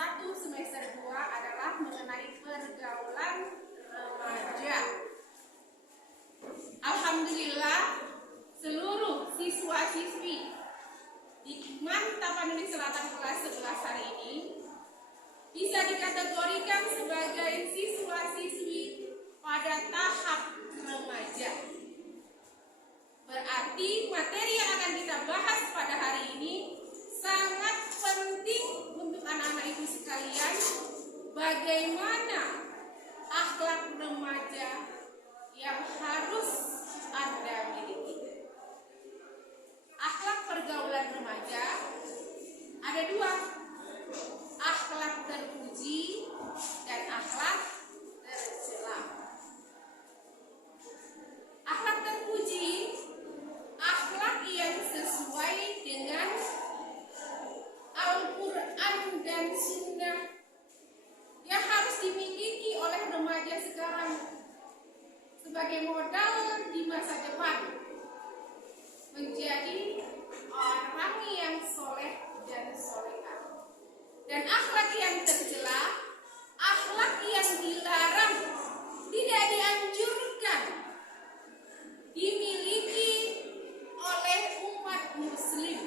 1 semester 2 adalah mengenai pergaulan remaja. Alhamdulillah, seluruh siswa-siswi di Tapanuli Selatan kelas 11 hari ini bisa dikategorikan sebagai siswa-siswi pada tahap remaja. Berarti materi yang akan kita bahas pada hari ini sangat penting untuk anak-anak ibu sekalian. Bagaimana akhlak remaja yang harus Anda miliki. Akhlak pergaulan remaja ada 2, akhlak terpuji dan akhlak tercela. Akhlak terpuji, akhlak yang sesuai dengan Al-Quran dan Sunnah yang harus dimiliki oleh remaja sekarang sebagai modal di masa depan menjadi orang yang soleh dan solehah. Dan akhlak yang tercela, akhlak yang dilarang, tidak dianjurkan dimiliki oleh umat muslim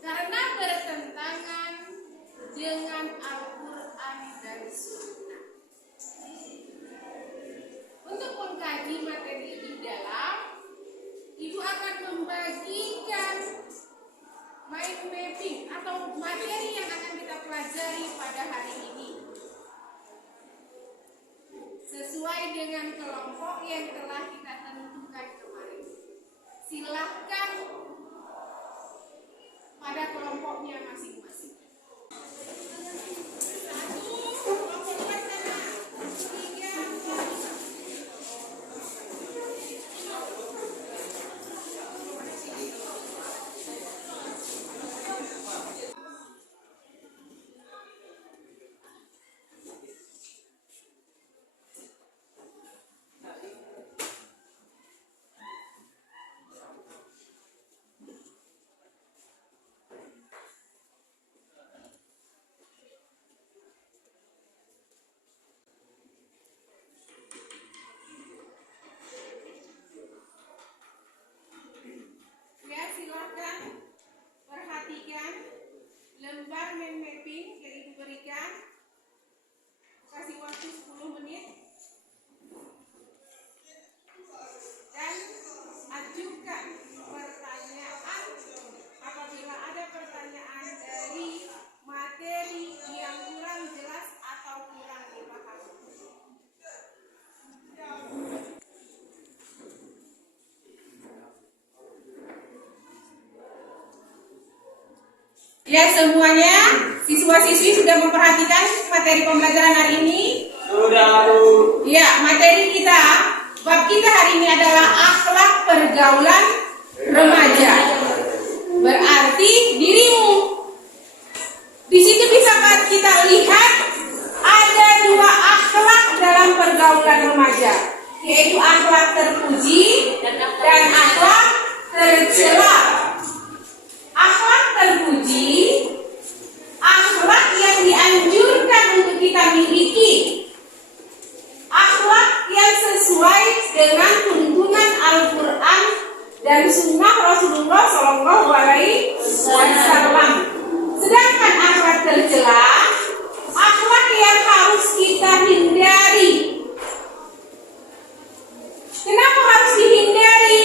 karena bertentangan dengan Al-Quran dan Sunnah. Untuk mengkaji materi lebih dalam, Ibu akan membagikan mind mapping atau materi yang akan kita pelajari pada hari ini sesuai dengan kelompok yang telah kita tentukan kemarin. Silahkan pada kelompoknya masing-masing. Silakan perhatikan lembar mind mapping yang Ibu berikan. Kasih waktu 10 menit dan ajukan pertanyaan apabila ada pertanyaan dari materi yang kurang jelas atau kurang dipahami. Ya, semuanya siswa-siswi sudah memperhatikan materi pembelajaran hari ini? Sudah, Bu. Ya, materi kita, bab kita hari ini adalah akhlak pergaulan remaja. Berarti dirimu. Di situ bisa kita lihat ada 2 akhlak dalam pergaulan remaja, yaitu akhlak terpuji dan akhlak tercela. Akhlak terpuji, akhlak yang dianjurkan untuk kita miliki, akhlak yang sesuai dengan tuntunan Al-Quran dan Sunnah Rasulullah Shallallahu Alaihi Wasallam. Sedangkan akhlak tercela, akhlak yang harus kita hindari. Kenapa harus dihindari?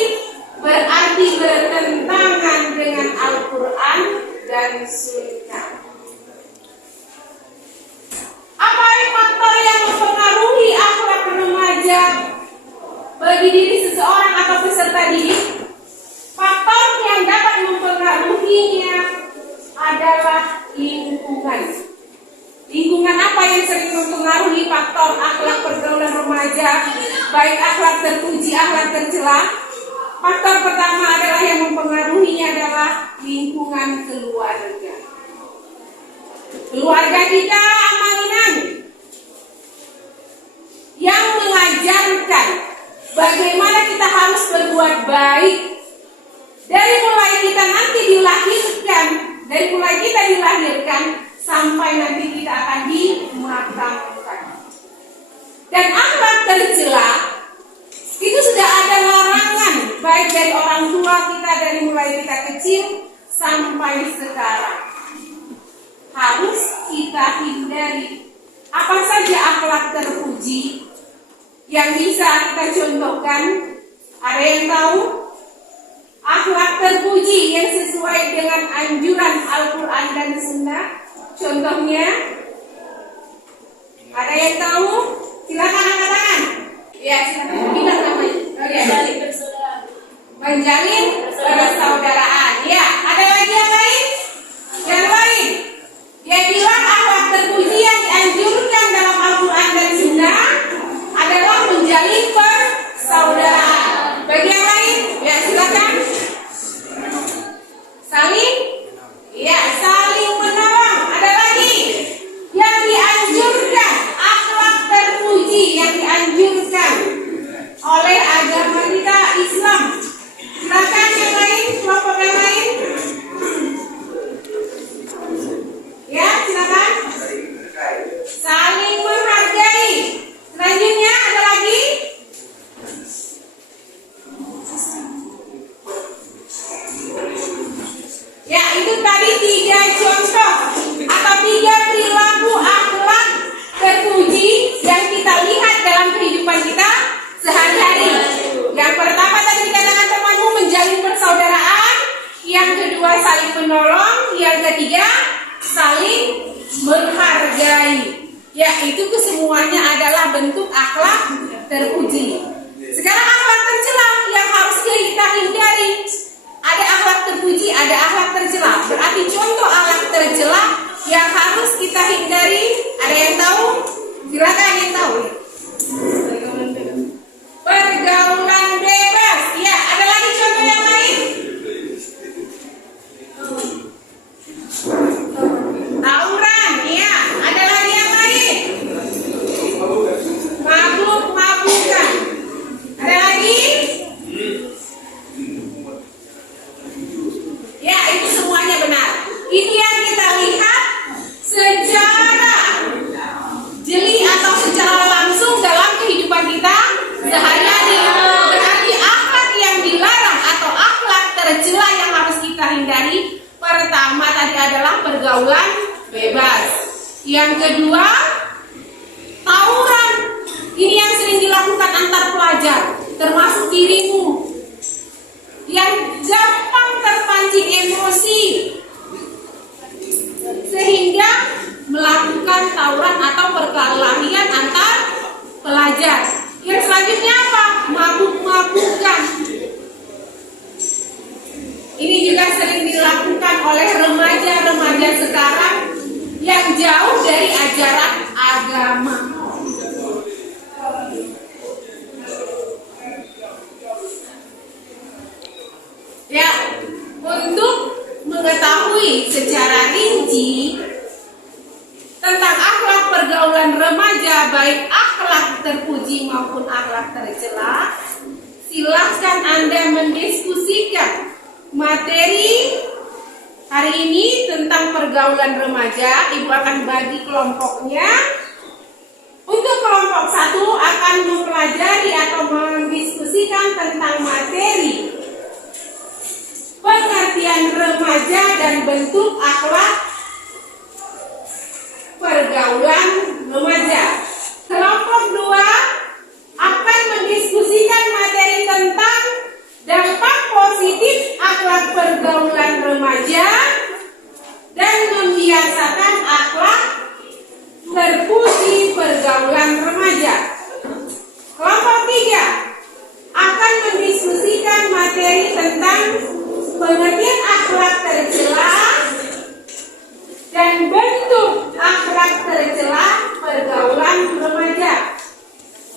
Berarti bertentangan dengan Al-Quran dan Sunnah. Apa faktor yang mempengaruhi akhlak remaja bagi diri seseorang atau peserta didik? Faktor yang dapat mempengaruhinya adalah lingkungan. Lingkungan apa yang sering mempengaruhi faktor akhlak pergaulan remaja, baik akhlak terpuji, akhlak tercela? Faktor pertama adalah yang mempengaruhinya adalah lingkungan keluarga. Keluarga kita amalinan yang mengajarkan bagaimana kita harus berbuat baik. Dari mulai kita nanti dilahirkan, dari mulai kita dilahirkan mulai kita kecil sampai sekarang harus kita hindari. Apa saja akhlak terpuji yang bisa kita contohkan? Ada yang tahu? Akhlak terpuji yang sesuai dengan anjuran Al-Quran dan Sunnah. Contohnya, ada yang tahu? Silakan angkat tangan. Ya, silakan. Kita namanya. Menjalin persaudaraan. Ya, ada lagi yang lain? Yang lain? Dia bilang akhlak terpuji yang dianjurkan dalam Al-Quran dan Sunnah adalah menjalin persaudaraan. Bagi yang lain, ya silakan. Saling, ya saling menolong. Ada lagi yang dianjurkan, akhlak terpuji yang dianjurkan oleh agama kita Islam. Silakan yang lain, kelompok yang lain. Ya, silakan. Saling menghargai. Selanjutnya ada lagi. Ya, itu tadi 3 contoh atau 3 perilaku akhlak terpuji yang kita lihat dalam kehidupan kita sehari-hari. Yang pertama tadi dikatakan temanmu menjalin persaudaraan, yang kedua saling menolong, yang ketiga saling menghargai. Ya, itu kesemuanya adalah bentuk akhlak terpuji. Sekarang akhlak tercela yang harus kita hindari. Ada akhlak terpuji, ada akhlak tercela. Berarti contoh akhlak tercela yang harus kita hindari. Ada yang tahu? Silakan yang tahu. Pergaulan bebas. Ya, ada lagi contoh yang lain? Tawuran, ya. Ada lagi yang lain? Mabuk-mabukan. Ada lagi? Ya, itu semuanya benar. Itu yang kita lihat secara jeli atau secara langsung dalam kehidupan kita sehari-hari. Berarti akhlak yang dilarang atau akhlak tercela yang harus kita hindari, pertama tadi adalah pergaulan bebas. Yang kedua, tawuran. Ini yang sering dilakukan antar pelajar, termasuk dirimu, yang gampang terpancing emosi sehingga melakukan tawuran atau perkelahian antar pelajar. Yang selanjutnya apa? Mabuk-mabukan. Ini juga sering dilakukan oleh remaja-remaja sekarang yang jauh dari ajaran agama. Ya, untuk mengetahui secara rinci tentang akhlak pergaulan remaja, baik akhlak terpuji maupun akhlak tercela, silahkan Anda mendiskusikan materi hari ini tentang pergaulan remaja. Ibu akan bagi kelompoknya. Untuk kelompok 1 akan mempelajari atau mendiskusikan tentang materi pengertian remaja dan bentuk akhlak pergaulan remaja. Kelompok 2 akan mendiskusikan materi tentang dampak positif akhlak pergaulan remaja dan membiasakan akhlak terpuji pergaulan remaja. Kelompok 3 akan mendiskusikan materi tentang pengertian akhlak tercela dan bentuk akhlak tercela pergaulan remaja.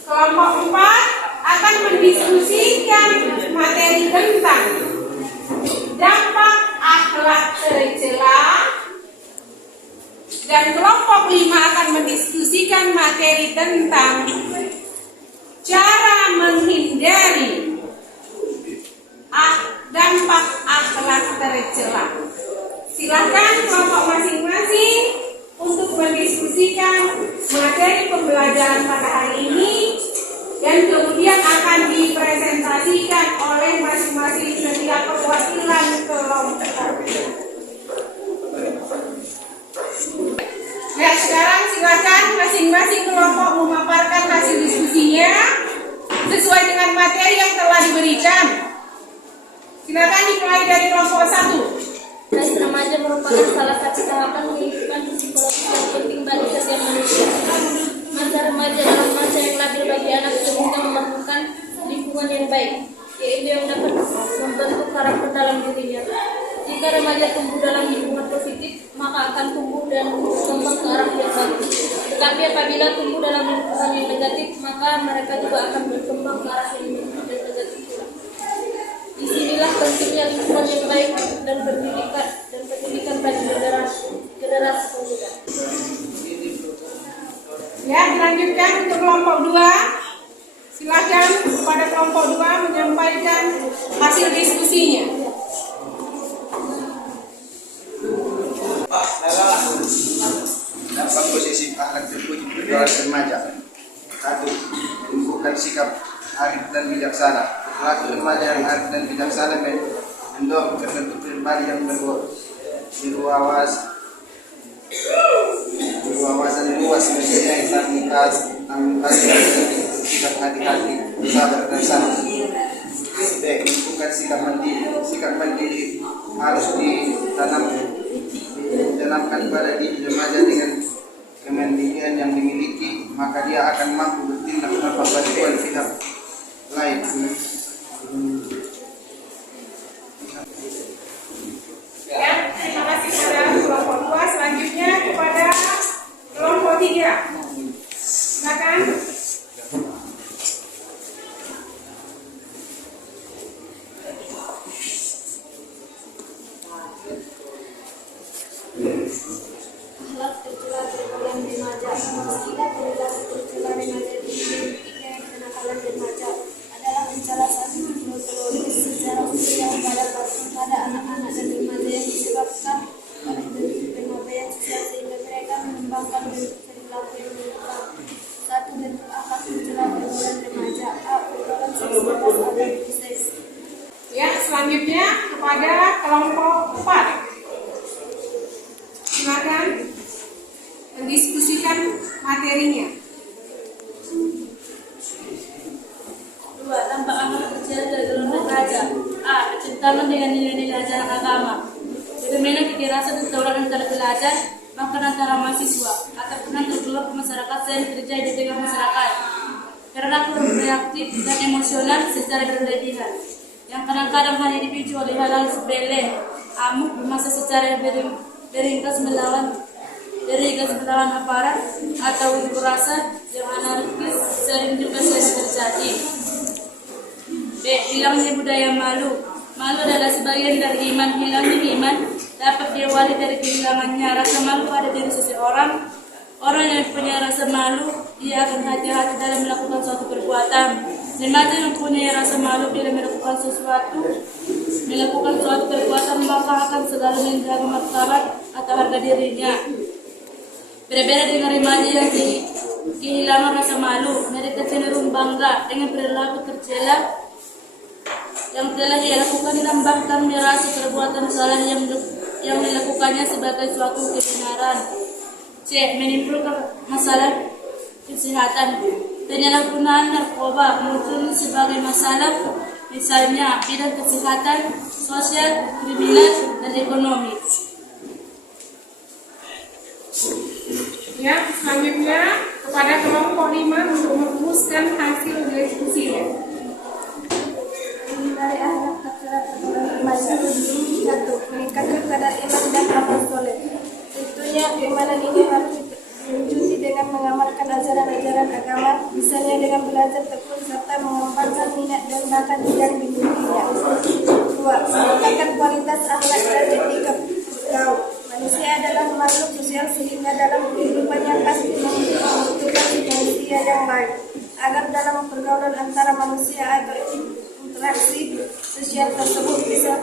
Kelompok 4 akan mendiskusikan materi tentang dampak akhlak tercela, dan kelompok 5 akan mendiskusikan materi tentang cara menghindari dampak akhlak tercela. Silakan kelompok masing-masing untuk mendiskusikan materi pembelajaran pada hari ini dan kemudian akan dipresentasikan oleh masing-masing setiap perwakilan kelompok. Ya, sekarang silakan masing-masing kelompok memaparkan hasil diskusinya sesuai dengan materi yang telah diberikan. Silakan dimulai dari kelompok 1. Tes remaja merupakan salah satu tahapan menghidupkan psikologis yang penting bagi setiap manusia. Masa remaja adalah masa yang labil bagi anak sehingga memerlukan lingkungan yang baik, yaitu yang dapat membentuk karakter dalam dirinya. Jika remaja tumbuh dalam lingkungan positif, maka akan tumbuh dan berkembang ke arah yang bagus. Tetapi apabila tumbuh dalam lingkungan yang negatif, maka mereka juga akan berkembang ke arah yang negatif pula. Disinilah pentingnya lingkungan yang baik dan pendidikan bagi generasi pemuda. Ya, dilanjutkan untuk kelompok 2. Silakan kepada kelompok 2 menyampaikan hasil diskusinya. Dapat posisi ahlak terpuji pergaulan remaja. 1. Menumbuhkan sikap arif dan bijaksana. Pelaku remaja yang arif dan bijaksana mendorong terbentuk pribadi yang berwawasan luas, mempunyai tanggung sikap hati-hati, sabar dan sabar. B. Menumbuhkan sikap mandiri harus ditanamkan pada diri remaja dengan kemandirian yang dimiliki, maka dia akan mampu bertindak tanpa bantuan pihak lain. Ya, terima kasih kepada kelompok 2. Selanjutnya kepada kelompok 3. Silakan. Akhlak tercela pergaulan remaja. Meskilah perilaku tercela remaja dimiliki dengan kenakalan remaja adalah salah satu metodologis secara usia pada anak-anak dan remaja yang disebabkan oleh bentuk pengabaian sosial sehingga mereka mengembangkan bentuk perilaku yang menyimpang. 1. Bentuk akhlak tercela pergaulan remaja. A. Pergaulan seksualitas dan seks. Ya, selanjutnya kepada kelompok 4. Silakan mendiskusikan materinya. 2. Tampak anak tercela dalam remaja. A. Bertentangan dengan nilai-nilai ajaran agama. Fenomena kekerasan dan tawuran antara pelajar, bahkan antara mahasiswa, atau pernah terkeluar ke masyarakat sering terjadi di tengah masyarakat. Perilaku reaktif dan emosional secara berlebihan, yang kadang-kadang hanya dipicu oleh hal-hal sepele, amuk bermasa secara beringkas melawan aparat, atau unjuk rasa yang anarkis sering juga terjadi. B. Hilangnya budaya malu. Malu adalah sebagian dari iman. Hilangnya iman dapat diawali dari kehilangannya rasa malu pada diri seseorang. Orang yang punya rasa malu, dia akan hati-hati dalam melakukan suatu perbuatan. Remaja yang punya rasa malu bila melakukan suatu perbuatan, maka akan selalu menjaga martabat atau harga dirinya. Berbeda dengan remaja yang kehilangan rasa malu, mereka cenderung bangga dengan perilaku tercela yang telah ia lakukan, bahkan merasa perbuatan salah yang dilakukannya sebagai suatu kebenaran. C. Menimbulkan masalah kesehatan. Penyalahgunaan narkoba muncul sebagai masalah, misalnya bidang kesehatan, sosial, kriminal, dan ekonomi. Ya, selanjutnya kepada kelompok 5 untuk merumuskan hasil diskusinya. Dari akhlak tercela pergaulan remaja. 1. Meningkatkan kadar iman dan amal soleh. Tentunya keimanan ini harus diwujudi dengan mengamalkan ajaran-ajaran agama, misalnya dengan belajar tekun serta mengembangkan minat dan bakat yang dimilikinya. 2. Meningkatkan kualitas akhlak dan etika bergaul. Manusia adalah makhluk sosial sehingga dalam kehidupannya pasti membutuhkan manusia yang baik. Agar dalam pergaulan antara manusia atau interaksi sosial tersebut bisa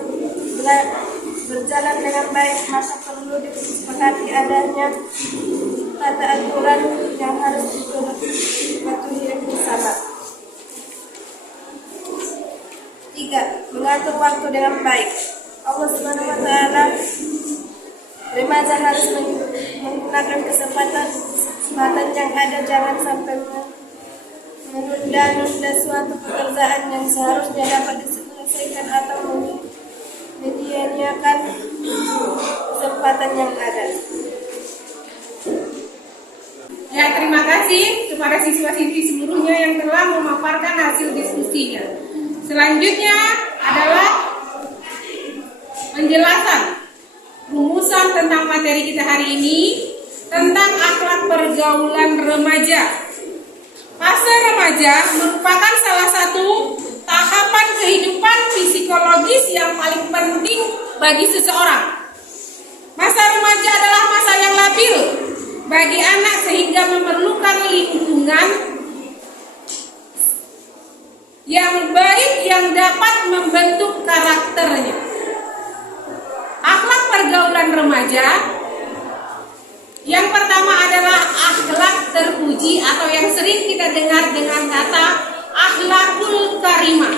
berjalan dengan baik, maka perlu disepakati adanya tata aturan yang harus dipatuhi bersama. mengatur waktu dengan baik. Allah Subhanahu wa taala, remaja harus menggunakan kesempatan yang ada, jangan sampai menunda-nunda suatu pekerjaan yang seharusnya dapat diselesaikan atau menyia-nyiakan kesempatan yang ada. Ya, terima kasih kepada siswa-siswi seluruhnya yang telah memaparkan hasil diskusinya. Selanjutnya adalah penjelasan rumusan tentang materi kita hari ini tentang akhlak pergaulan remaja. Fase remaja merupakan salah satu tahapan kehidupan psikologis yang paling penting bagi seseorang. Masa remaja adalah masa yang labil bagi anak sehingga memerlukan lingkungan yang baik yang dapat membentuk karakternya. Akhlak pergaulan remaja yang pertama adalah akhlak terpuji atau yang sering kita dengar dengan kata akhlakul karimah.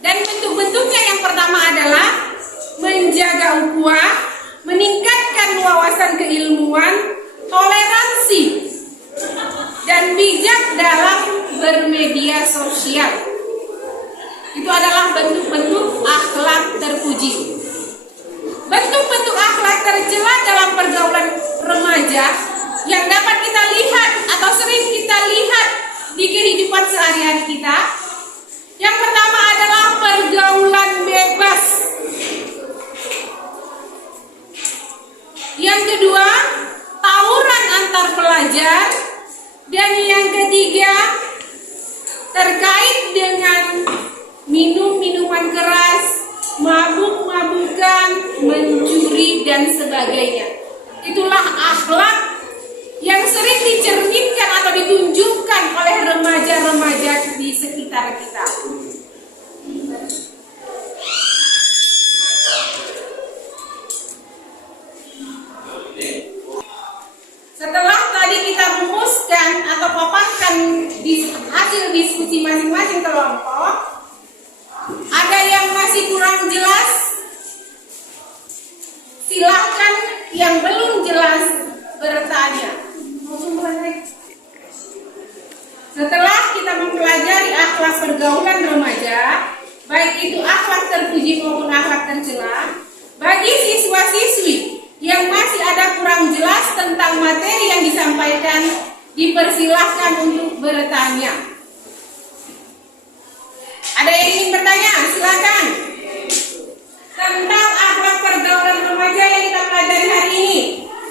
Dan bentuk-bentuknya yang pertama adalah menjaga ukhuwah, meningkatkan wawasan keilmuan, toleransi, dan bijak dalam bermedia sosial. Itu adalah bentuk-bentuk akhlak terpuji. Bentuk-bentuk akhlak tercela dalam pergaulan remaja yang dapat kita lihat atau sering kita lihat di kehidupan sehari-hari kita. Yang pertama adalah pergaulan bebas. Yang kedua, tawuran antar pelajar. Dan yang ketiga, terkait dengan minum-minuman keras, mabuk-mabukan, mencuri, dan sebagainya. Itulah akhlak yang sering dicerminkan atau ditunjukkan oleh remaja-remaja di sekitar kita. Setelah tadi kita rumuskan atau paparkan di hasil diskusi masing-masing kelompok, ada yang masih kurang jelas? Silahkan yang belum jelas bertanya. Setelah kita mempelajari akhlak pergaulan remaja, baik itu akhlak terpuji maupun akhlak tercela, bagi siswa-siswi yang masih ada kurang jelas tentang materi yang disampaikan, dipersilahkan untuk bertanya. Ada yang ingin bertanya? Silakan. Tentang akhlak pergaulan remaja yang kita pelajari hari ini,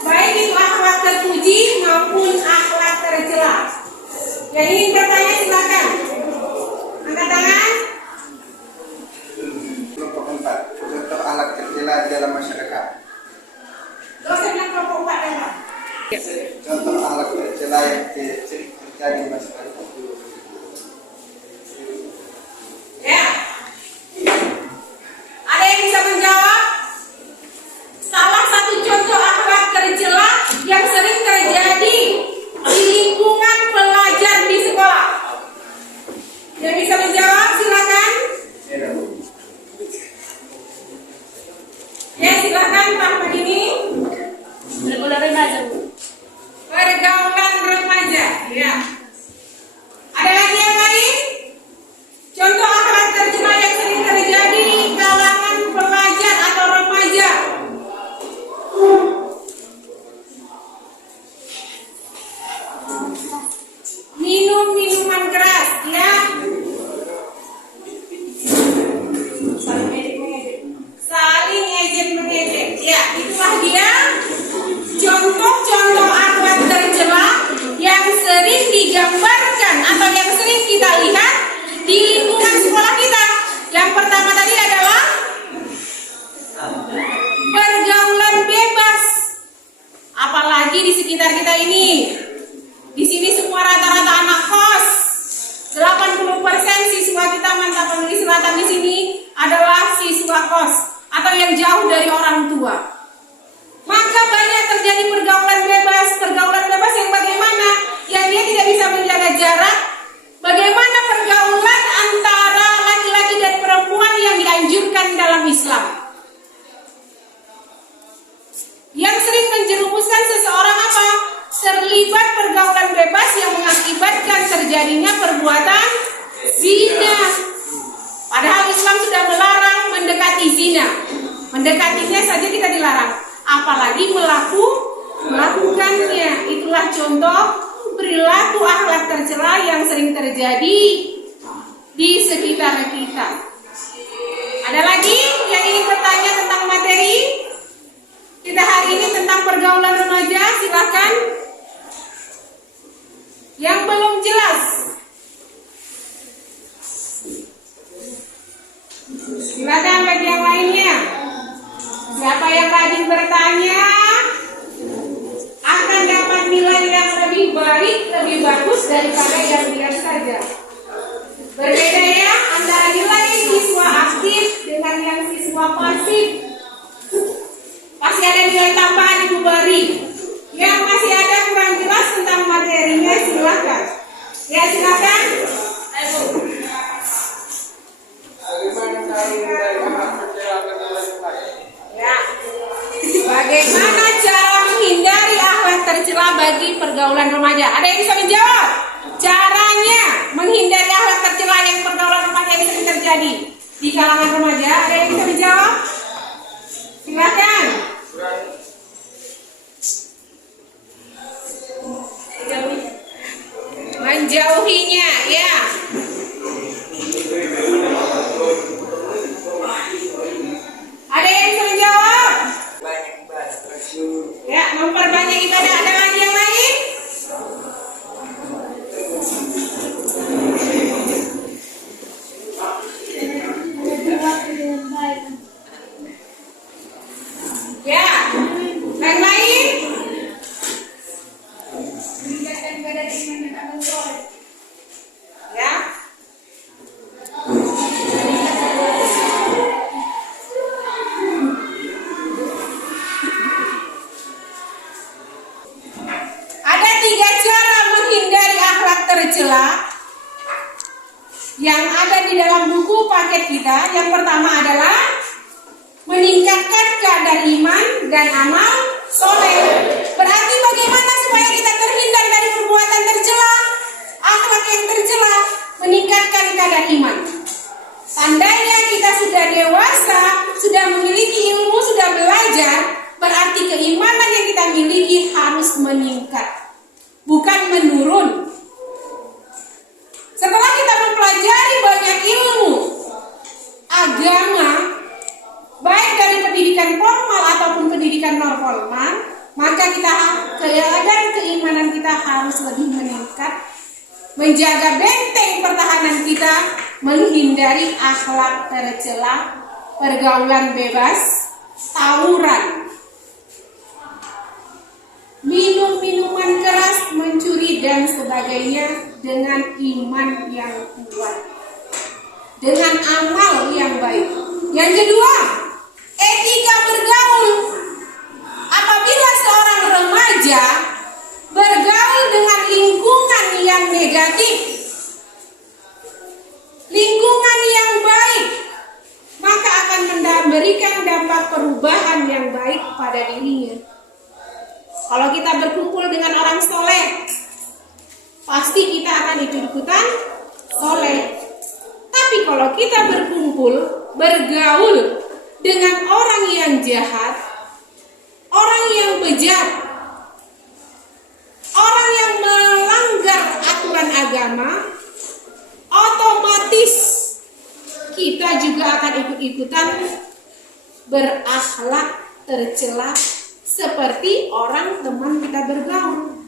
baik itu akhlak terpuji maupun akhlak tercela. Yang ingin bertanya silakan. Angkat tangan. Kelompok 4, contoh akhlak tercela dalam masyarakat. Dosen yang kelompok 4 dan Pak. Contoh akhlak tercela yang sering terjadi di masyarakat. Ya. Ada yang bisa menjawab? Salah satu contoh akhlak tercela yang sering terjadi di lingkungan pelajar di sekolah. Yang bisa menjawab silakan. Ya, silakan Pak Madini. Pergaulan remaja. Pergaulan remaja. Ya. Ada lagi yang lain? Contoh akhlak tercela yang sering terjadi di kalangan pelajar atau remaja. Minum minuman keras, ya. Saling ejek mengejek. Ya, itulah dia contoh-contoh akhlak tercela yang sering digambarkan atau yang sering kita lihat di lingkungan sekolah kita. Yang pertama tadi adalah pergaulan bebas. Apalagi di sekitar kita ini. Di sini semua rata-rata anak kos. 80% siswa kita Manta Pemilih Selatan di sini adalah siswa kos atau yang jauh dari orang tua. Maka banyak terjadi pergaulan bebas yang bagaimana? Yang dia tidak bisa menjaga jarak. Bagaimana pergaulan antara laki-laki dan perempuan yang dianjurkan akibat pergaulan bebas yang mengakibatkan terjadinya perbuatan zina. Padahal Islam sudah melarang mendekati zina. Mendekatinya saja kita dilarang, apalagi melakukannya. Itulah contoh perilaku akhlak tercela yang sering terjadi di sekitar kita. Ada lagi yang ingin bertanya tentang materi kita hari ini tentang pergaulan remaja? Silakan. Yang belum jelas, silakan bagi yang lainnya. Siapa yang rajin bertanya akan dapat nilai yang lebih baik, lebih bagus daripada yang diam saja. Berbeda ya antara nilai siswa aktif dengan yang siswa pasif. Pasti ada nilai tambahan Ibu Bari. Yang masih ada kurang jelas tentang materinya, silakan. Ya, silakan. Ayo. Ya. Bagaimana cara menghindari akhlak tercela bagi pergaulan remaja? Ada yang bisa menjawab? Caranya menghindari akhlak tercela yang pergaulan remaja yang sering terjadi di kalangan remaja. Ada yang bisa menjawab? Silakan. Menjauhinya, ya. Ada yang bisa menjawab? Ya, memperbanyak ibadah. Ada lagi yang lain? Ya, yang lain? Ya. Ada 3 cara menghindari akhlak tercela yang ada di dalam buku paket kita. Yang pertama adalah meningkatkan kadar iman dan amal soleh. Berarti bagaimana supaya kita terhindar dari perbuatan tercela, akhlak yang tercela? Meningkatkan kadar iman. Tandanya kita sudah dewasa, sudah memiliki ilmu, sudah belajar, berarti keimanan yang kita miliki harus meningkat, bukan menurun. Setelah kita mempelajari banyak ilmu agama, baik dari pendidikan formal ataupun pendidikan non formal, maka keadaan keimanan kita harus lebih meningkat, menjaga benteng pertahanan kita, menghindari akhlak tercela, pergaulan bebas, tawuran, minum minuman keras, mencuri dan sebagainya dengan iman yang kuat, dengan amal yang baik. Yang kedua, etika bergaul. Apabila seorang remaja bergaul dengan lingkungan yang negatif, lingkungan yang baik, maka akan memberikan dampak perubahan yang baik pada dirinya. Kalau kita berkumpul dengan orang soleh, pasti kita akan ikut-ikutan soleh. Tapi kalau kita bergaul dengan orang yang jahat, orang yang bejat, orang yang melanggar aturan agama, otomatis kita juga akan ikut-ikutan berakhlak tercela seperti orang teman kita bergaul.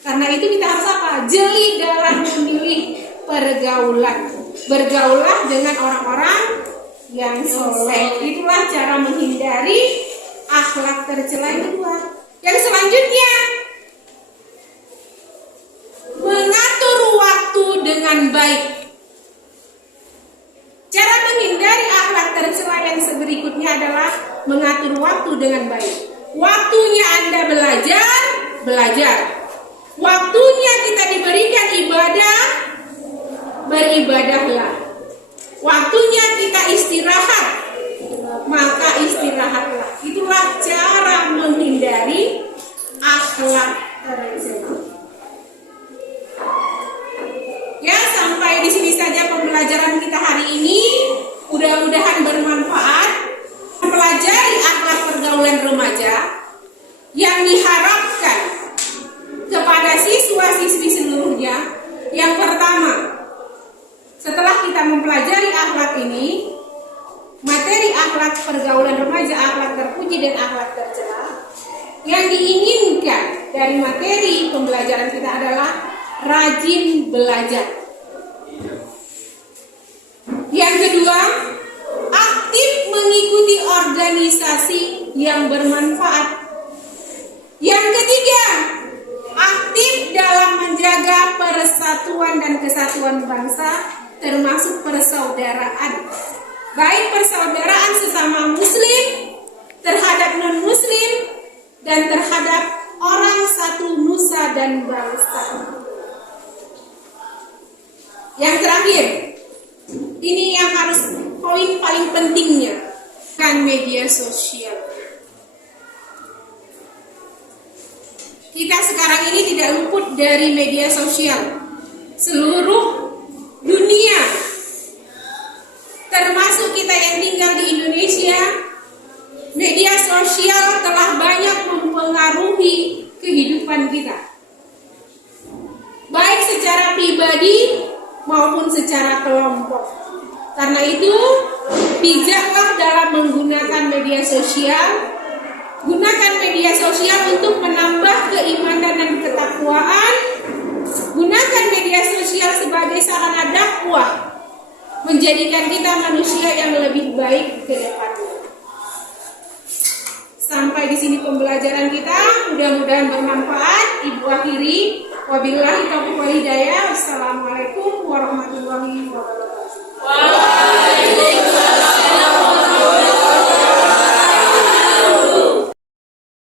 Karena itu kita harus apa? Jeli dalam memilih pergaulan. Bergaulah dengan orang-orang yang soleh. Itulah cara menghindari akhlak tercela yang kedua. Yang selanjutnya, mengatur waktu dengan baik. Cara menghindari akhlak tercela yang berikutnya adalah mengatur waktu dengan baik. Waktunya Anda belajar. Waktunya kita diberikan ibadah, beribadahlah. Waktunya kita istirahat, maka istirahatlah. Itulah cara menghindari akhlak tercela. dari materi pembelajaran kita adalah rajin belajar. Yang kedua, aktif mengikuti organisasi yang bermanfaat. Yang ketiga, aktif dalam menjaga persatuan dan kesatuan bangsa, termasuk persaudaraan. Baik persaudaraan sesama muslim, terhadap non-muslim, dan terhadap orang satu nusa dan bangsa. Yang terakhir, ini yang harus poin paling pentingnya, kan media sosial. Kita sekarang ini tidak luput dari media sosial. Seluruh dunia, termasuk kita yang tinggal di Indonesia, media sosial telah banyak mempengaruhi kehidupan kita, baik secara pribadi maupun secara kelompok. Karena itu, bijaklah dalam menggunakan media sosial. Gunakan media sosial untuk menambah keimanan dan ketakwaan. Gunakan media sosial sebagai sarana dakwah, menjadikan kita manusia yang lebih baik ke depannya. Sampai di sini pembelajaran kita, mudah-mudahan bermanfaat. Ibu akhiri, wabillahi taufiq wal hidayah. Wassalamualaikum warahmatullahi wabarakatuh.